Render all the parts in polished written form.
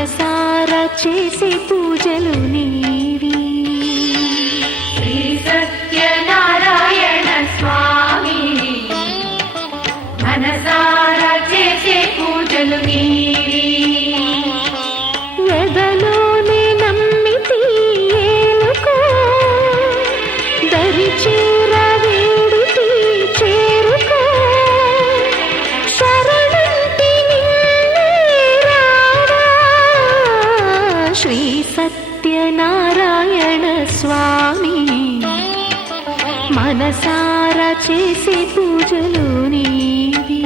మనసారా చేసే పూజలు నీవి శ్రీ సత్యనారాయణ స్వామి మనసారా చేసే పూజలు నీవి ఎదలోనే నమ్మితి ఏలుకో దరి చేర వేడితి చేరుకో శరణంటి నిన్నే రావా శ్రీ సత్యనారాయణ స్వామి మనసారా చేసే పూజలు నీవి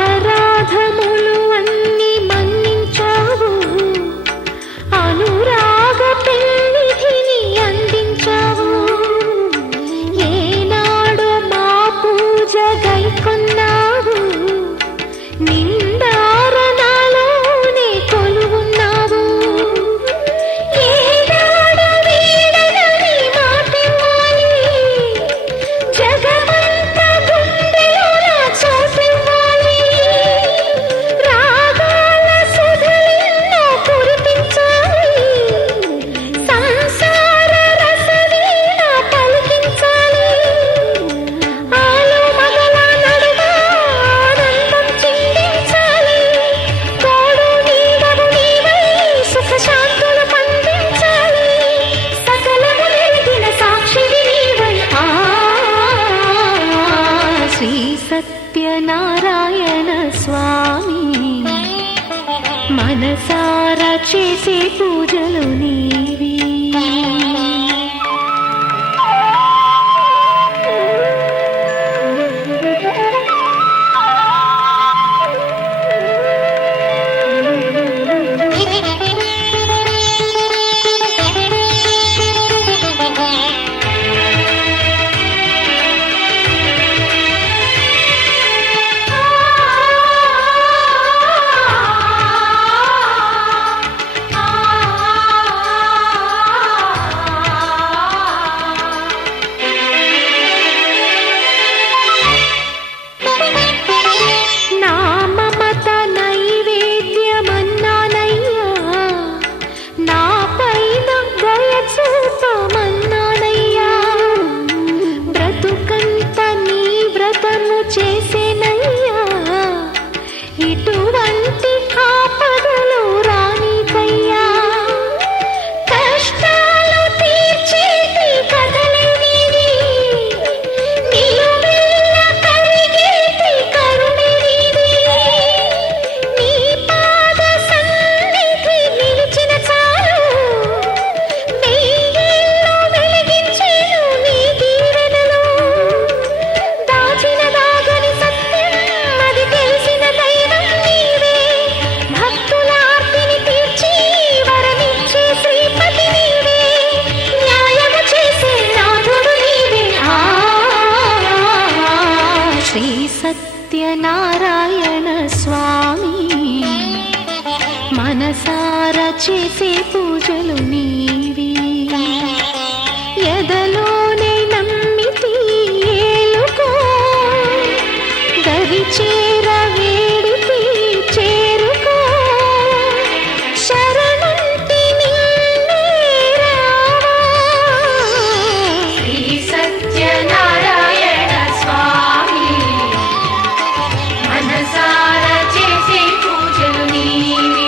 అపరాధములు అన్ని మన్నించావు అనురాగ పెన్నిధిని అందించావు ఏనాడు మా పూజ గైకొన్నావు నిండారణలోనే కొలువున్నావు ఏనాడు వీడనని మాటివ్వాలి జగమంత గుండెలోన చోటివ్వాలి రాగాల సుధలెన్నో కురిపించాలి సంసార రసవీణ పలికించాలి ఆలు మగల నడుమ ఆనందం చిందించాలి తోడు నీడవు నీవై సుఖ శాంతులు పండించాలి సకలము నెరిగిన సాక్షివి నీవై శ్రీ సత్యనారాయణ స్వామి మనసారా చేసే పూజలు నీవి నా మమత నైవేద్యమన్నానయ్యా నా పైన దయ చూపమన్నానయ్యా బ్రతుకంత నీ వ్రతము చేసేనయ్యా ఇటువంటి ఆపదలు రానికయ్యా కష్టాలు తీర్చేటి కథలే నీవి నిలువెల్ల కరిగేటి కరుణే నీవి నీ పాద సన్నిధి నిలిచిన చాలు వెయ్యేళ్ళు వెలిగించేను నీ దీవెనలు దాచిన దాగని సత్యం అది తెలిసిన దైవం నీవే భక్తుల ఆర్తిని తీర్చి వరమిచ్చే శ్రీపతి నీవే న్యాయము చేసే నాథుడు నీవే శ్రీ సత్యనారాయణ స్వామి మనసారా చేసే పూజలు నీవి ఎదలోనే నమ్మితి ఏలుకో దరి చేర వేడితి చేరుకో శరణంటి నిన్నే రావా శ్రీ సత్యనారాయణ స్వామి మనసారా చేసే పూజలు నీవి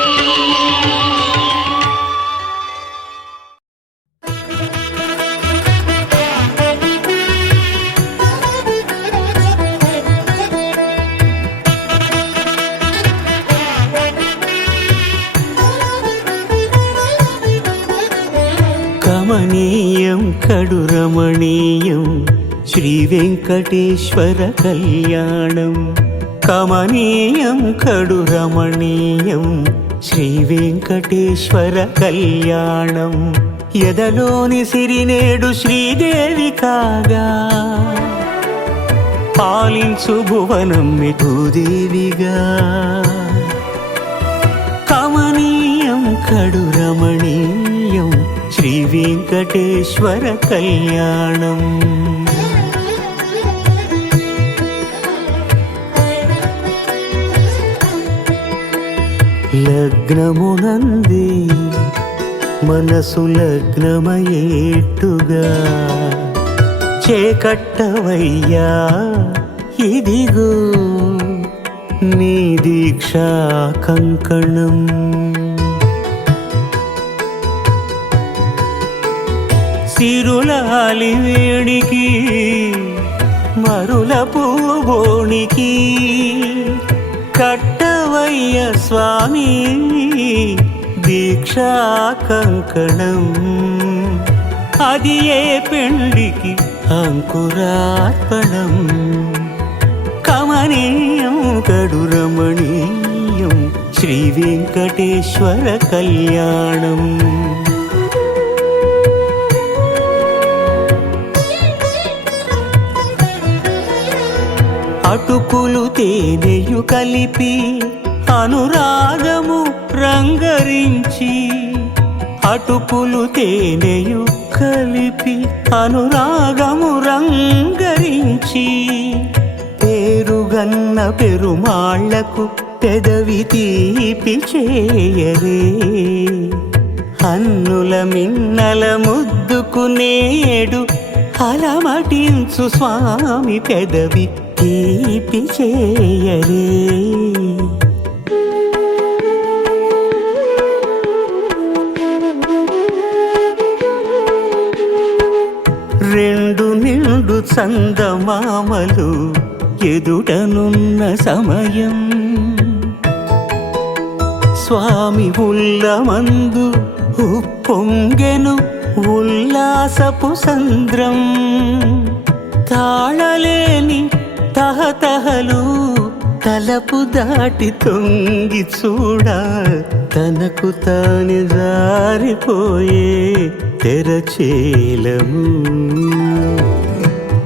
కమనీయం కడురమణీయం శ్రీ వెంకటేశ్వర కళ్యాణం కమనీయం కడురమణీయం శ్రీ వెంకటేశ్వర కళ్యాణం. ఎదలోని సిరినేడు శ్రీదేవి కాగా, పాలించు భువనం భూదేవిగా. కమనీయం కడు రమణీయం శ్రీ వెంకటేశ్వర కళ్యాణం. లగ్నమునందే మనసు లగ్నమయేట్టుగా, చేకట్టవయ్యా ఇదిగో నీ దీక్షా కంకణం. సిరులాలి వేడికి మరుల పూబోనికి, కట్టవయ్య స్వామి దీక్షా కంకణం. అది ఏ పెండికి అంకురార్పణం. కమనీయం కడు రమణీయం శ్రీ వెంకటేశ్వర కళ్యాణం. అటుకులు తేనెయు కలిపి అనురాగము రంగరించి, అటుకులు తేనెయు కలిపి అనురాగము రంగరించి, పేరుగన్న పెరుమాళ్లకు పెదవి తీపి చేయరే. అన్నుల మిన్నల ముద్దుకు నేడు అలమటించు స్వామి పెదవి తీపి చేయరే. రెండు నిండు చందమామలు ఎదుటనున్న సమయం, స్వామి ఉల్లమందు ఉప్పొంగెను ఉల్లాసపు సంద్రం. తాళలేని తహతహలు తలపు దాటి తొంగి చూడ, తనకు తాను జారిపోయే తెరచేలము.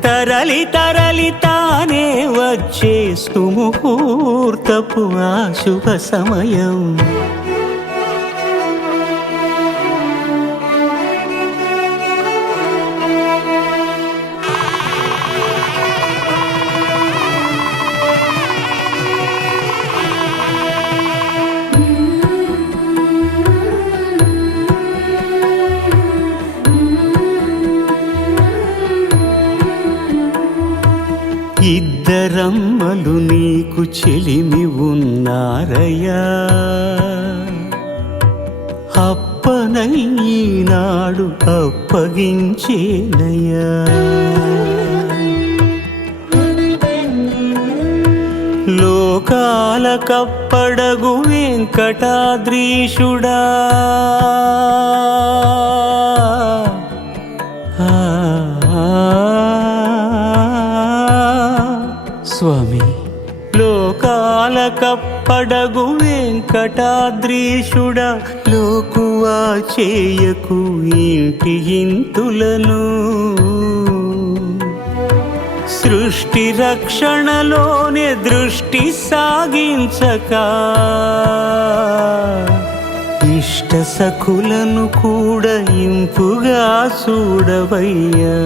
తరలి తరలి తానే వచ్చే సుముహూర్తపు ఆ శుభ సమయం. ఇద్దరమ్మలు నీకు చెలిమి ఉన్నారయ్యా, అప్పనయ్యనాడు అప్పగించేనయ్యా. లోకాల కప్పడగు వెంకటాద్రీషుడా, స్వామి లోకాల కప్పడగు వెంకటాద్రీషుడా, లోకువా చేయకు ఇంటి ఇంతులను. సృష్టి రక్షణలోనే దృష్టి సాగించక, ఇష్ట సఖులను కూడా ఇంపుగా చూడవయ్యా,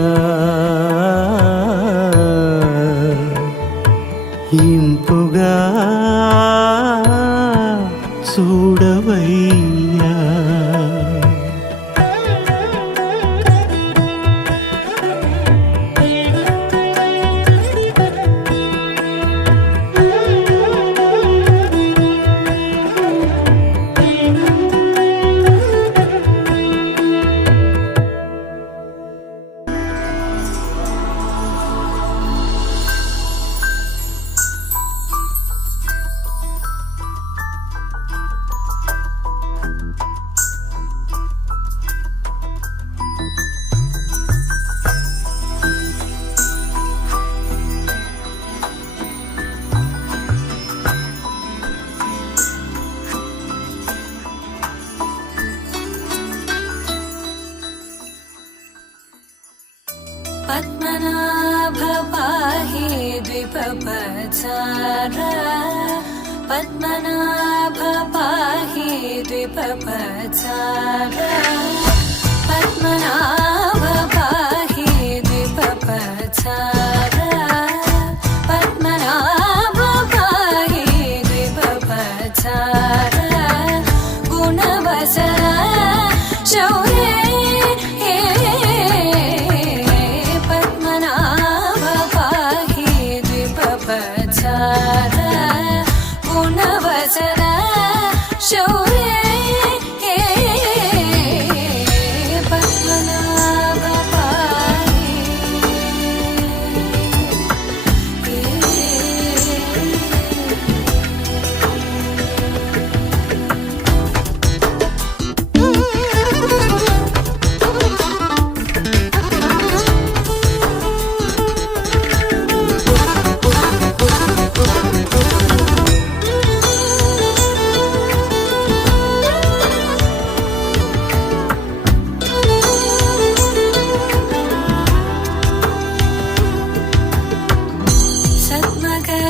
ఇంపుగా చూడవయ్యా. పద్మనాభ పాహి ద్విపపచార పద్మనాభ పాహి ద్విపపచార పద్మనాభ పాహి ద్విపపచార పద్మనాభ పాహి ద్విపపచార గుణవసర శౌర్య పద్మనాభ పాహి ద్విపపచార గుణవసర శౌర్య పద్మనాభ పాహి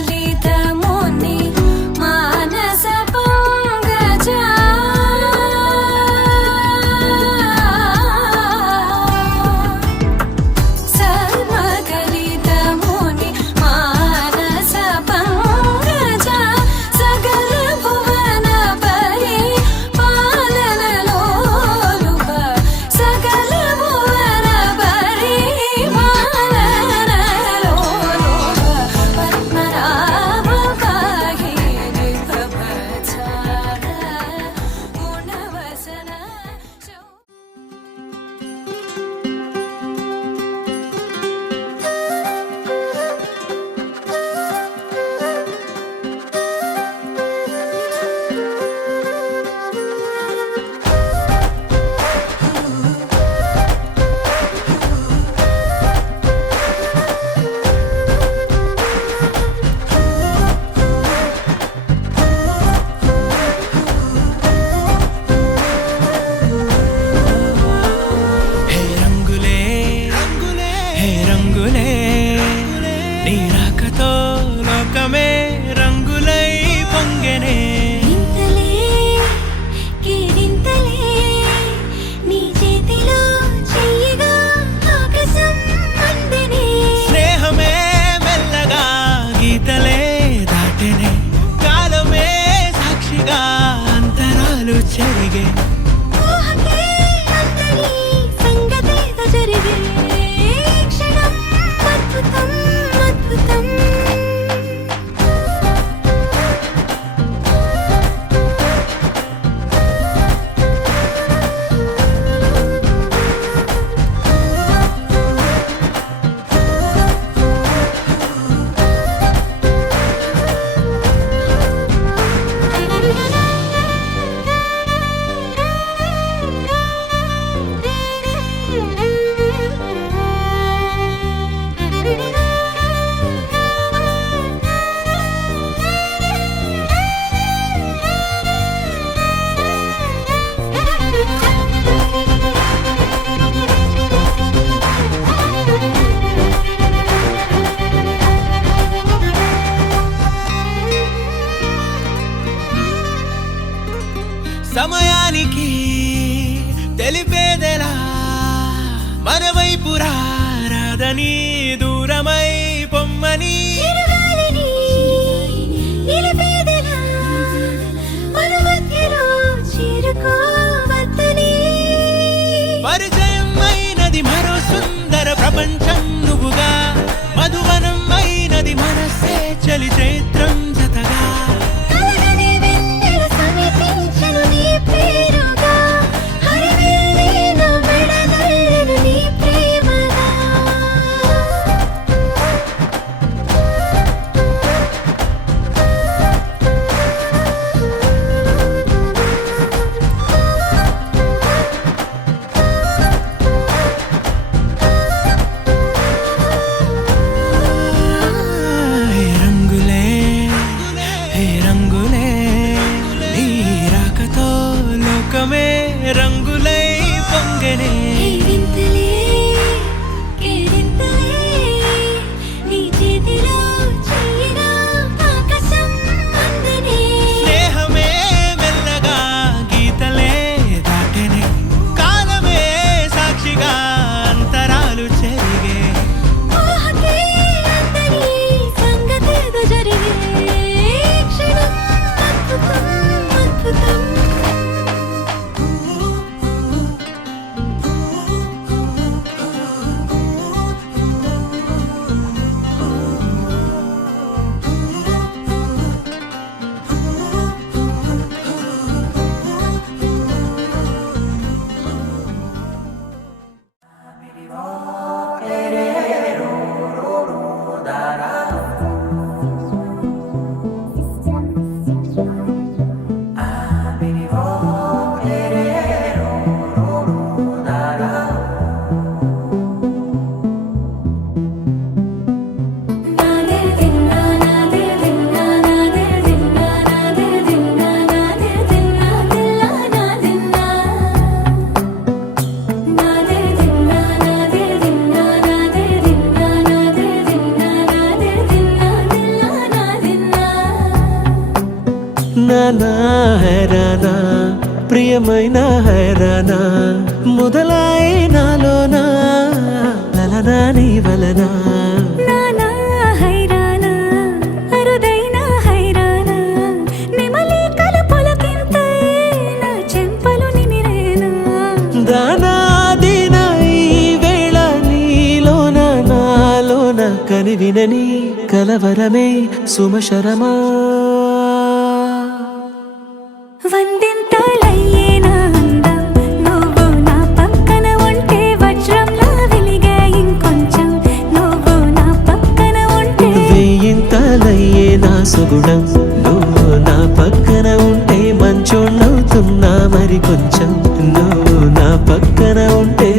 సద్మకలితముని మానస పంగజ సద్మకలితముని మానస పంగజ సకల భువన పరి పాలనలోలుప సకల భువన పరి పాలనలోలుప పద్మనాభ పాహి ద్విపపచార గుణవసన హే రంగులే రంగులే హే రంగులే నీ రాకతో లోకమే రంగులై పొంగెనే ఇంతలే కేరింతలే నీ చేతిలో చెయ్యగా ఆకాశం అందనే స్నేహమే మెల్లగా గీతలే దాటెనే కాలమే సాక్షిగా అంతరాలు చెరిగే ఊహకే అంతని సంగతేదో జరిగే క్షణం అద్భుతం అద్భుతం సమయానికి తెలిపేదెలా మన వైపు రాదని దూరమై పొమ్మని చిరుగాలిని నిలిపేదెలా మన మధ్యలో చేరుకోవద్దని పరిచయం అయినది మరో సుందర ప్రపంచం నువ్వుగా మధువనం అయినది మనసే చలి చైత్రం జతగా కలగని వెన్నెల సమీపించెను నీ పేరుగా హరివిల్లే నా మెడలల్లెను నీ ప్రేమగా నాలోనా హైరానా ప్రియమైన హైరానా మొదలాయి నాలోనా లలనా నీ వలనా నానా హైరానా అరుదైన హైరానా నెమలి కలుపులకింతై నా చెంపలు నిమిరేనా దానాదిన ఈ వేళ నీలోన నాలోన కనివినని కలవరమే సుమశరమా వందింతలయ్యేనా అందం నువ్వు నా పక్కన ఉంటే వజ్రంలా వెలిగే ఇంకొంచెం నువ్వు నా పక్కన ఉంటే వేయింతలయ్యే నా సుగుణం నువ్వు నా పక్కన ఉంటే మంచోళ్ళవుతున్నా మరి కొంచెం నువ్వు నా పక్కన ఉంటే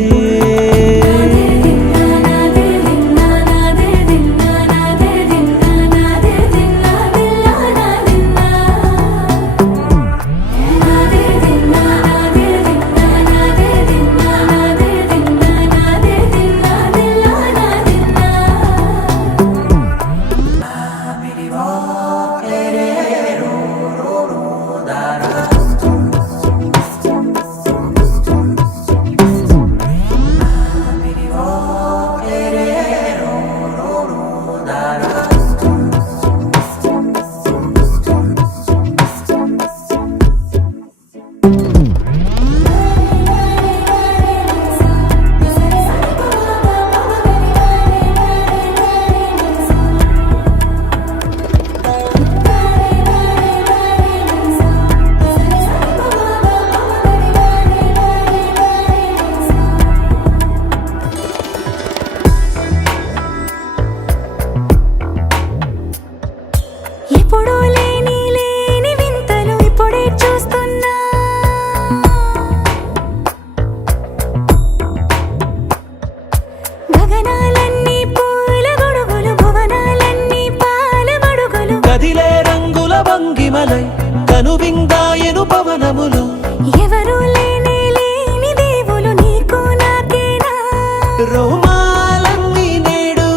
ఎప్పుడూ లేని వింతలు ఇప్పుడే చూస్తున్నా గగనాలన్నీ పూల గొడుగులు భువనాలన్నీ పాల మడుగులు కదిలే రంగుల భంగిమలై కనువిందాయను పవనములు ఎవరూ లేని దేవులు నీకు నాకేనా రోమాలన్నీ నేడు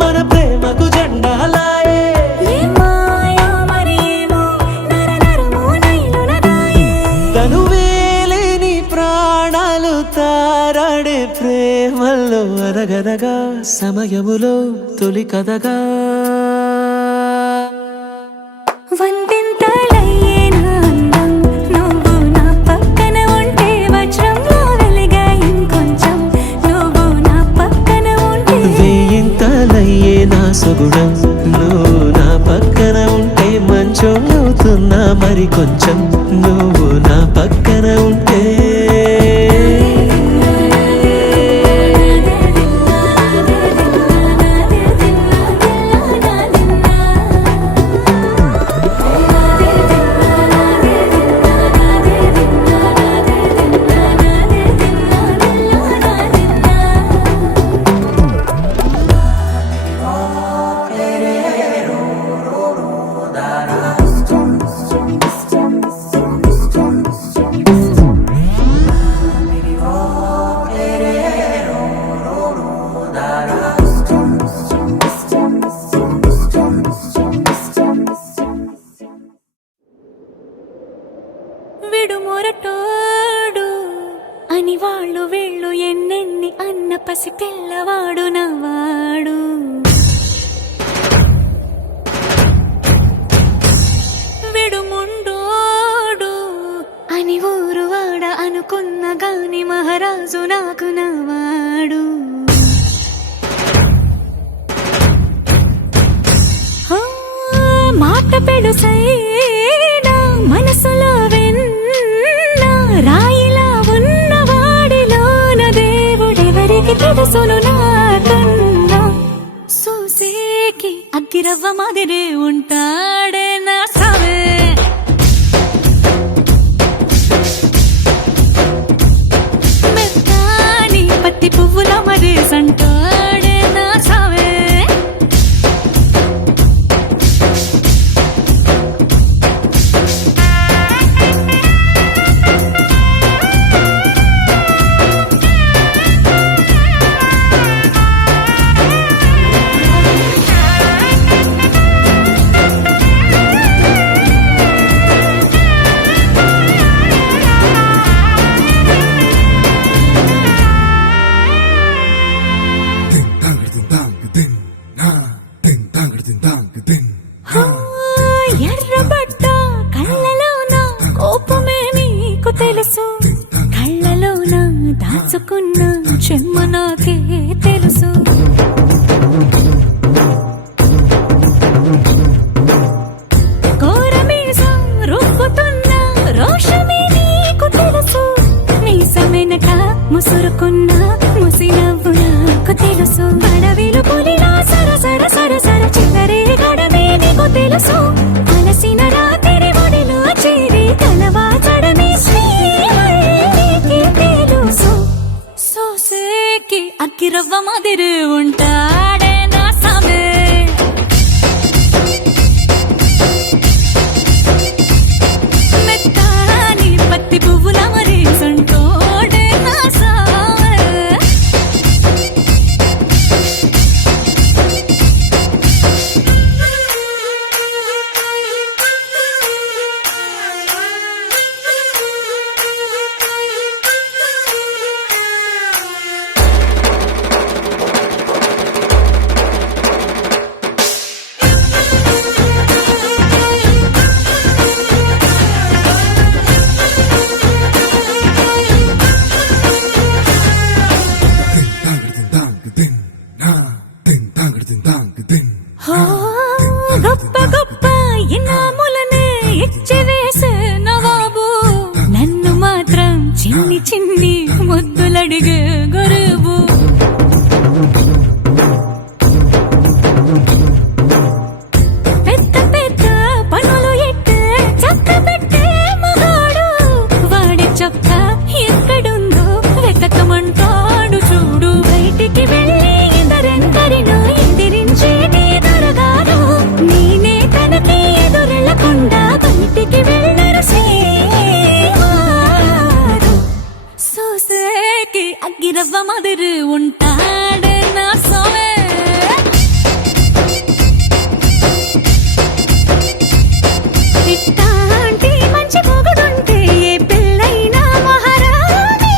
మన ప్రేమకు జెండాలాయే ఏ మాయో మరి ఏమో నరనరమో నైలున దాయే తనువేలేని ప్రాణాలు తారాడే ప్రేమల్లో అరగరగా సమయములో తొలి కథగా వందింతలయ్యేనా అందం నువ్వు నా పక్కన ఉంటే వజ్రంలా వెలిగే ఇంకొంచెం నువ్వు నా పక్కన ఉంటే వేయింతలయ్యే నా సుగుణం నువ్వు నా పక్కన ఉంటే మంచోళ్ళవుతున్నా మరి కొంచెం నువ్వు నా పక్కన ఉంటే విడుమొరటోడు అని వాళ్ళు వీళ్ళు ఎన్నెన్ని అన్న పసి పిల్లవాడు నవ్వాడు విడుముండోడు అని ఊరు వాడ అనుకున్న గాని మహారాజు నాకు నవ్వాడు మాట పెడుసైనా మనసులో వెన్న రాయిలా ఉన్నవాడిలోన దేవుడెవరికి తెలుసును నాకన్నా సూసేకి అగ్గిరవ్వ మాదిరే ఉంటాడే నా సావే మెత్తాని పత్తి పువ్వుల మరే సంటాడే నా సావే తెలుసు. కోరమీసం రుబ్బుతున్న రోషమే నీకు తెలుసు. మీసమెనక ముసురుకున్న ముసినవ్వు నాకు తెలుసు. అడవిలు పులిలా సరసర సరసర చిల్లరే గడమే నీకు తెలుసు. అలసిన రాత్రి ఒడిలో చేరి కలవాచడమే శ్రీహరికి తెలుసు. సోసేకి అక్కిరవ్వ మాదిరి ఉంటాడే నా సామే. మెత్తాని పత్తి పువ్వుల మరి సంటోడే నా సామే. హో, గొప్ప గొప్ప ఇనాములనే ఇచ్చివేసే నవాబు. నన్ను మాత్రం చిన్ని చిన్ని ముద్దులడిగే గురువు. పెద్ద పెద్ద పనులు ఎట్టే చక్క పెట్టే మగాడు. వాడి చొక్క ఎక్కడుందో వెతకమంటాడు చూడు. బయటికి వెళ్ళి ఇద్దరెందరినో ఎదిరించేటి దొరగారు. నేనే తనకి ఎదురెళ్ళకుండా బయటికి వెళ్ళరు శ్రీవారు. సోసేకి అగ్గిరవ్వ మాదిరి ఉంటాడే నా సోమే. ఇట్టాంటి మంచి మొగుడుంటే ఏ పిల్లైనా మహారాణి.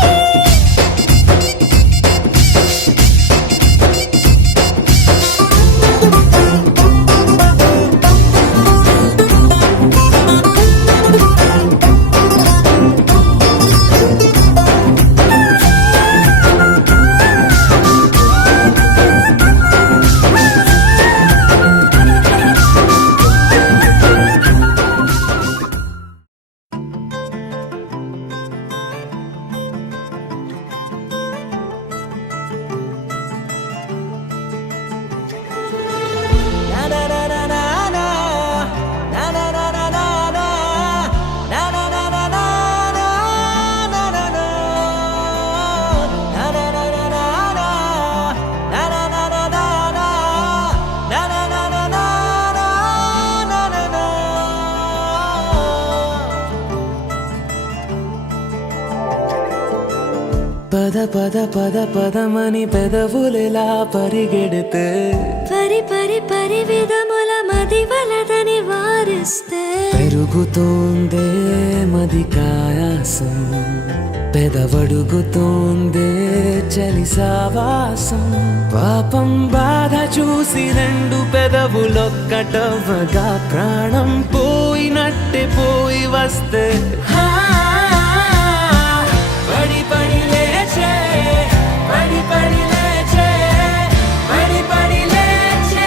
పద పద పద పదమని పెదవులెలా పరిగెడితే పరి పరి పరి విధముల మది వలదని వారిస్తే పెరుగుతోందే మది కాయాసం. పెదవడుగుతోందే చలి సావాసం. పాపం బాధ చూసి రెండు పెదవులొక్కటవ్వగా ప్రాణం పోయినట్టే పోయి వస్తే పడి పడి లేచే పడి పడి లేచే పడి పడి లేచే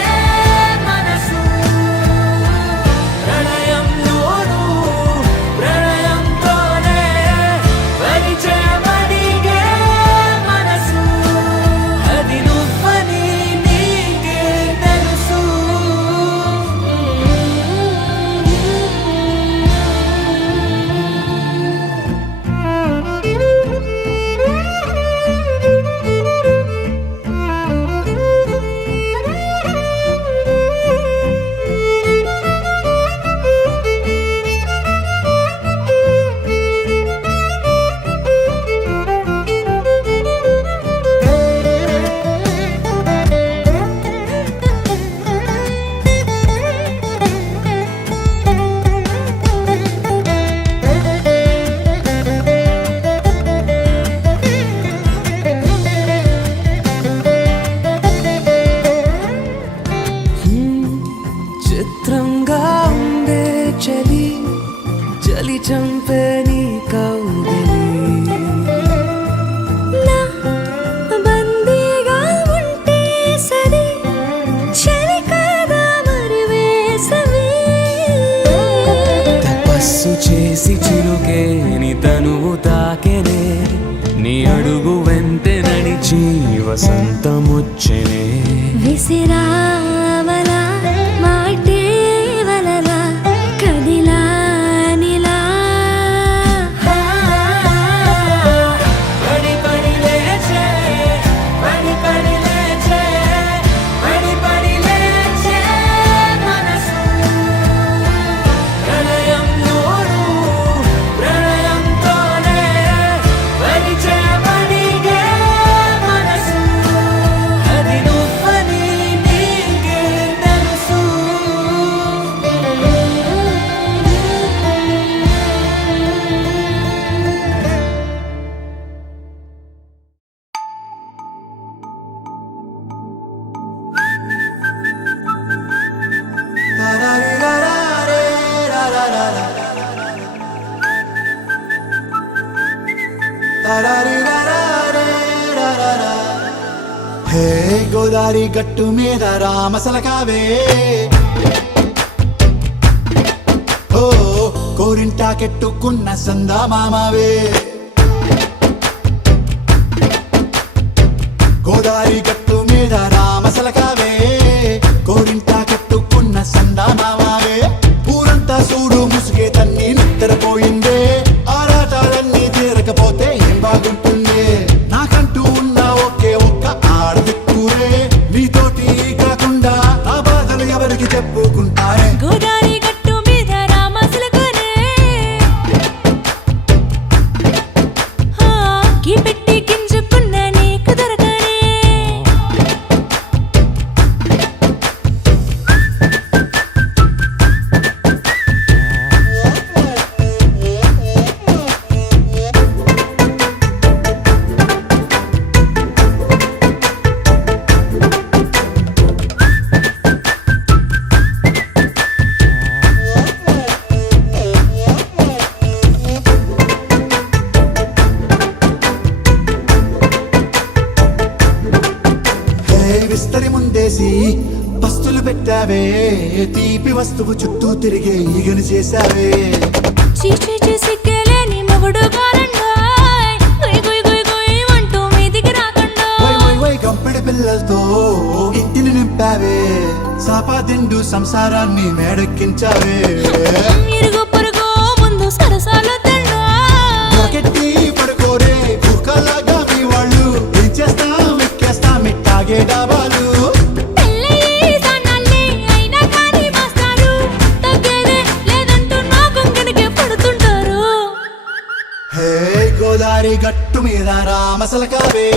మనసు. ప్రణయంలోనూ ప్రణయంతోనే పరిచయమడిగే మనసు. అది నువ్వని నీకే తెలుసు. వసంతముచ్చనే విసిరావల మాటే వలల కదిలా నిలా పడి పడి లేచే పడి పడి లేచే పడి పడి లేచే మనసు ప్రణయంలోను ప్రణయంతోనే పరిచయ పడిగే మనసు అది నువ్వని నీకే తెలుసు హే గోదారి గట్టు మీద రామసలకావే ఓ కోరింటా కెట్టుకున్న సందా మామావే గోదారి గట్టు మీద రామసలకావే కోరింటా కెట్టుకున్న సందా మామావే ఊరంతా చూడు ముసుగే తన్ని నిద్రపోయిందే ఆరాటాలన్నీ తీరకపోతే ఏం బాగుంటుంది నాకంటూ ఉన్న ఒకే ఒక్క ఆడదిక్కురే నీతోటి కాకుండా నా బాధలు ఎవరికి చెప్పుకుంటారే గోదారి గట్టు మీద రామసులకనే గీ పెట్టి గింజుకున్న నీకు దొరకనే హే విస్తరి ముందేసి పస్తులు పెట్టావే తీపి వస్తువు చుట్టూ తిరిగే ఈగను చేశావే చీచి సిగ్గలేని మొగుడు కాలండాయ్ గుయ్ గుయ్ గుయ్ గుయ్ అంటూ మీదికి రాకుండా వై వై వై గంపెడి పిల్లలతో ఇంటిని నింపావే సాపాదిండు సంసారాన్ని మేడెక్కించావే ఇరుగు పొరుగు ముందు సరసాలు తిన్నా రాకెట్టి పడుకోరే బుర్కలాగా మీ వాళ్ళు ఏం చేస్తాం ఎక్కేస్తాం ఇట్టాగే డాబాలు పెళ్ళయి సన్నాళ్ళే అయినా కానీ మాస్తారు తగ్గేదే లేదంటూ నా కొంగనికే పడుతుంటారు హే గోదారి గట్టు మీద రామసలకావే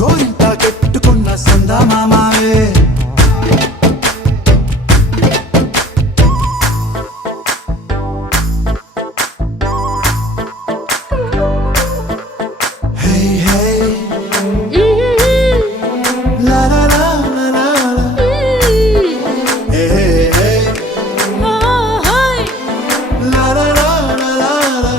గోరింట కెట్టుకున్న సందా మామావే హే హే లా లా లా లా లా లా. హే హే ఓహోయ్ లా లా లా లా లా లా.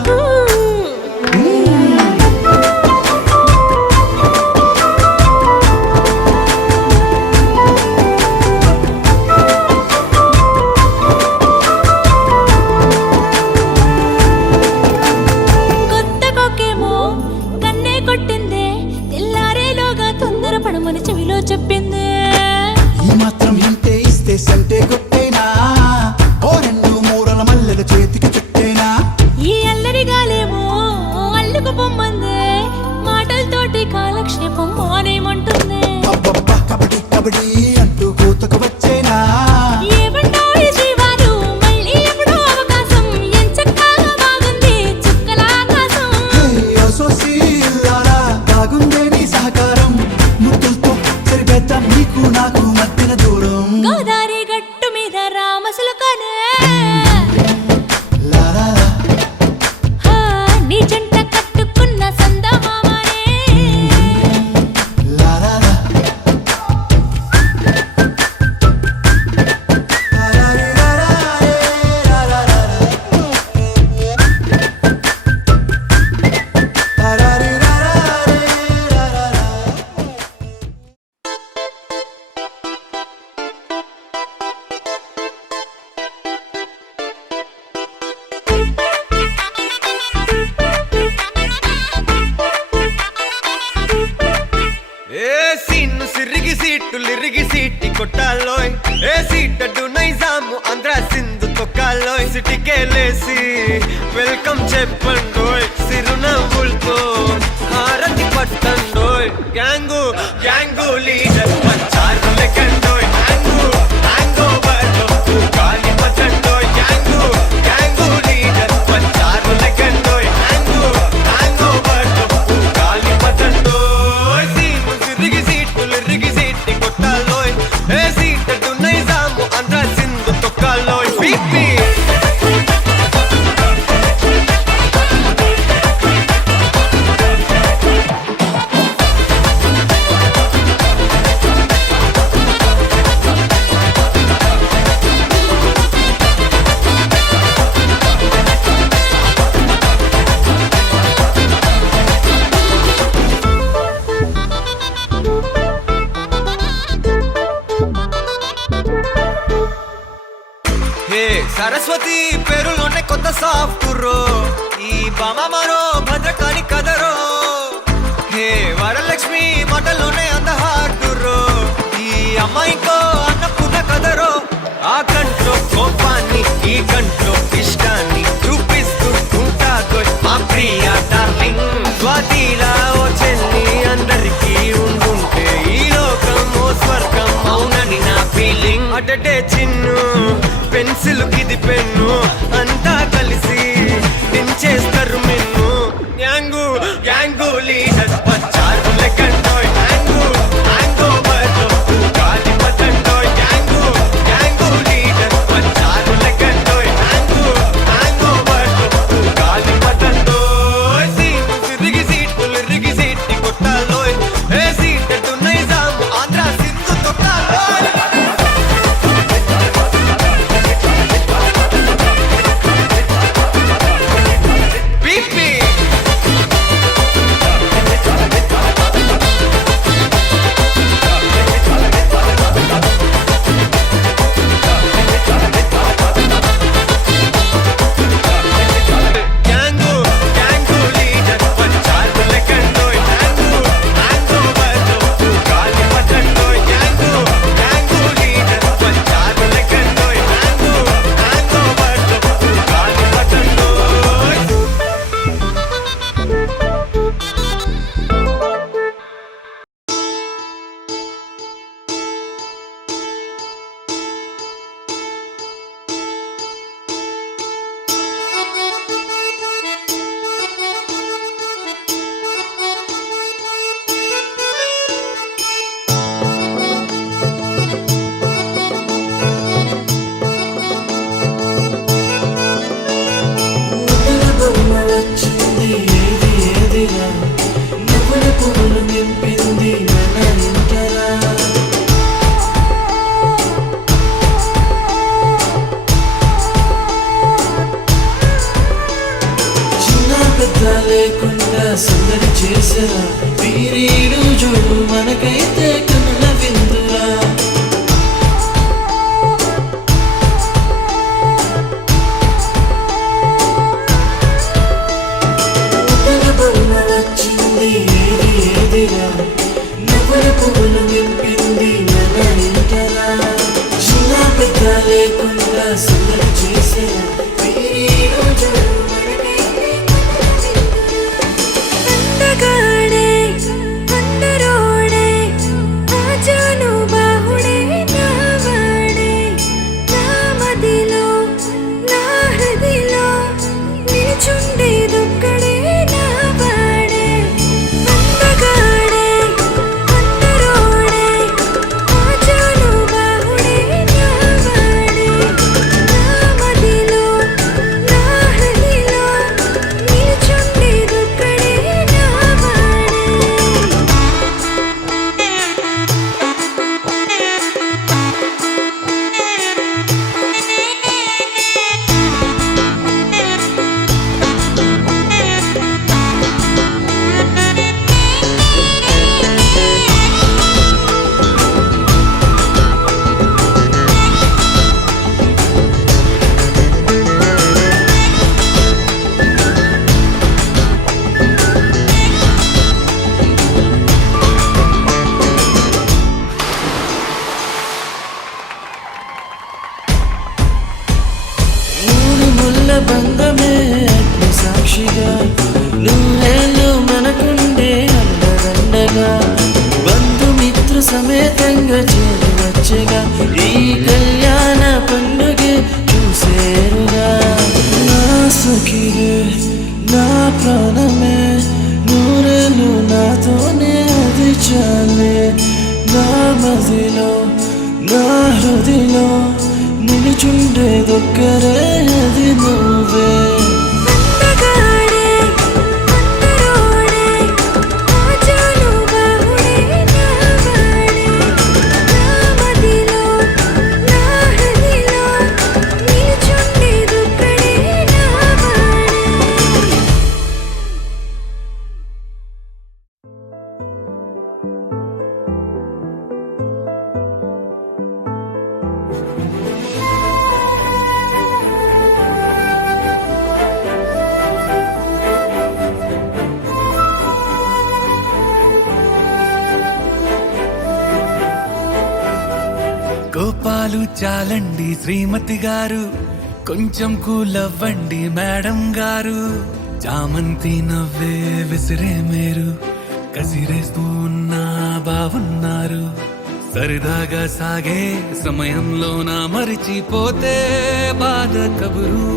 కొత్త కొక్కేమో కన్నే కొట్టిందే తెల్లారేలోగా తొందర పడమని చెవిలో చెప్పిందే ఈ మాత్రం ఇంతే ఇస్తే సంటే కొట్టేనా ఓ రెండు మూరల మల్లెల చేతికి చుట్టేనా ఈ అల్లరి గాలేమో అల్లుకు పొమ్మందే మాటలతోటి కాలక్షేపం మానేమంటుంది అబ్బబ్బా కబడ్డీ కబడ్డీ అంటూ కూతకు వచ్చేనా ఏమంటాయి జీవాలు మళ్ళీ ఎప్పుడో అవకాశం ఎంచక్కా బాగుంది చుక్కల ఆకాశం హే అసోసి ఇల్లారా బాగుందే నీ సహకారం ముద్దులతో సరిపెద్దాం నీకు నాకు మధ్యన దూరం గోదారి గట్టు మీద రామసులకనే లా లా లా. నీ జంట కట్టుకున్న సందమామనే లా లా లా. కొట్టాలోయ్ ఏ సీటడ్డు నైజాము ఆంధ్ర సింధు తొక్కాలోయ్ సిటీకేలేసి వెల్కమ్ చెప్పండోయ్ సిరునవ్వులతో హారతి పట్టండోయ్ గ్యాంగు గ్యాంగు లీడర్ పంచారు లెక్కండోయ్ హ్యాంగు హ్యాంగ్ ఓవర్ గాలి పట్టండోయ్ గ్యాంగు గ్యాంగు లీడర్ పంచారు లెక్కండోయ్ హ్యాంగు హ్యాంగ్ ఓవర్ గాలి పట్టండోయ్ సీము సిరిగి సీటులు రిగి సీటి కొట్టాలోయ్ ఏ సీటడ్డు నైజాము ఆంధ్ర సింధు తొక్కాలోయ్ పీపీ హే సరస్వతి పేరులోనే కొత్త సాఫ్ట్రో ఈ బామ మరో భద్రకాళి కదరో హే వరలక్ష్మి మాటల్లోనే అంత హార్డురో ఈ అమ్మాయికో అన్నపూర్ణ కదరో ఆ కంట్లో కోపాన్ని ఈ కంట్లో ఇష్టాన్ని చూపిస్తూ ఉంటాదో మా ప్రియ డార్లింగ్ స్వాతిలా ఓ చెల్లి అందరికీ ఉండుంటే ఈ లోకం ఓ స్వర్గం అవునని నా ఫీలింగ్ అటటే చిన్ను పెన్సిల్ కిది పెన్ను అంతా కలిసి దించేస్తారు మిన్ను గ్యాంగు గ్యాంగు లీడర్ వచ్చారు లెక్కండోయ్ హ్యాంగు హ్యాంగ్ ఓవర్ గాలి పట్టండోయ్ గ్యాంగు గ్యాంగు లీడర్ వచ్చారు లెక్కండోయ్ హ్యాంగు హ్యాంగ్ ఓవర్ గాలి పట్టండోయ్ సీము సిరిగి సీటులు రిగి సీటి కొట్టాలోయ్ ఏ సీటడ్డు నైజాము ఆంధ్ర సింధు తొక్కాలోయ్ పీపీ గ్యాంగు గ్యాంగు లీడర్ పంచారు లెక్కండోయ్ హ్యాంగు హ్యాంగ్ ఓవర్ గాలి పట్టండోయ్ గ్యాంగు గ్యాంగు లీడర్ పంచారు లెక్కండోయ్ హ్యాంగు హ్యాంగ్ ఓవర్ గాలి పట్టండోయ్ ముద్దుల బొమ్మ వచ్చింది ఏది ఏదిరా నువ్వుల పువ్వులు నింపింది మన ఇంటరా చిన్న పెద్ద లేకుండా సందడి చేసరా వీరీడు చూడు మనకైతే కనుల విందురా ముద్దుల బొమ్మ వచ్చింది ఏది ఏదిరా నువ్వుల పువ్వులు నింపింది మన ఇంటరా చిన్న పెద్ద లేకుండా సందడి చేసరా వీరీడు చూడు మనకైతే అందగాడే అందరోడే ఆజాను నిమిషాలే నా మదిలో నా హృదిలో నిలుచుండేదొక్కరే అది నువ్వే అందగాడే అందరోడే ఆజాను బాహుడే నావాడే నా మదిలో నా హృదిలో నిలుచుండేదొక్కడే నావాడే కోపాలు చాలండి శ్రీమతి గారు, కొంచెం కూలవ్వండి మేడం గారు. చామంతి నవ్వే విసిరే మేరు, కసిరేస్తూ ఉన్నా బాగున్నారు. సరదాగా సాగే సమయంలో నా మరిచిపోతే బాధ కబురు.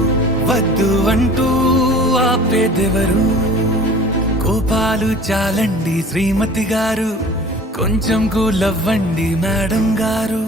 వద్దు అంటూ ఆపేదెవరు? కోపాలు చాలండి శ్రీమతి గారు, కొంచెం కూలవ్వండి మేడం గారు.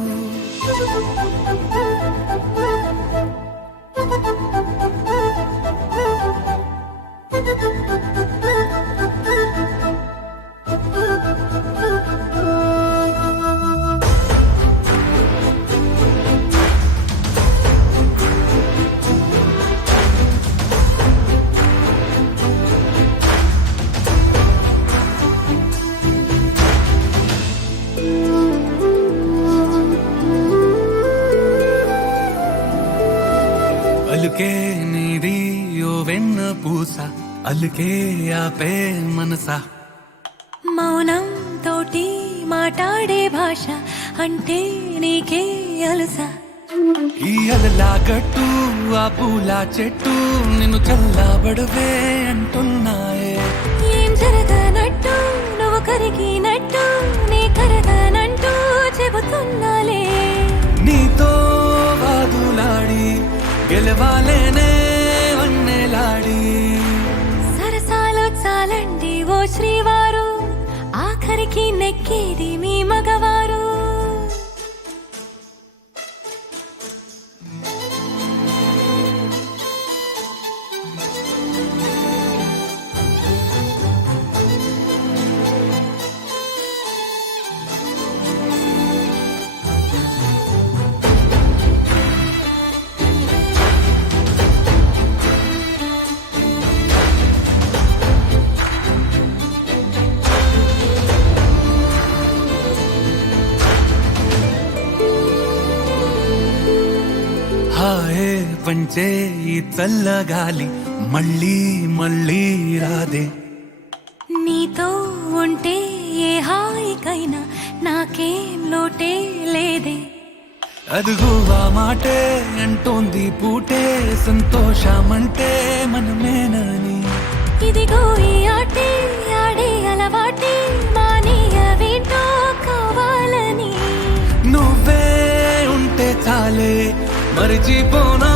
అలుకే నీది ఓ వెన్న పూస, అలుకే ఆపే మనసా. మౌనం తోటి మాట్లాడే భాష అంటే నీకే అలుసా. ఈ అలలా గట్టు ఆ పూల చెట్టు నిన్ను చల్లబడవే అంటున్నాయే. ఏం జరగనట్టు నువ్వు కరిగినట్టు నీ కరగనంటూ చెబుతున్నాలే. నీతో వాదులాడి గెలవాలేనే వన్నెలాడి. సరసాలు చాలండి ఓ శ్రీవారు, ఆఖరికి నెక్కేది మీ మగవారు. హాయే పంచే ఈ చల్లగాలి మళ్ళీ మళ్ళీ రాదే. నీతో ఉంటే ఏ హాయికైనా నాకేం లోటే లేదే. అదుగు ఆ మాటే అంటోంది పూటే, సంతోషమంటే మనమేనని. ఇదిగో ఈ ఆటే ఆడే అలవాటే మానేయవేంటో కావాలని. నువ్వే ఉంటే చాలే మరిచిపోనా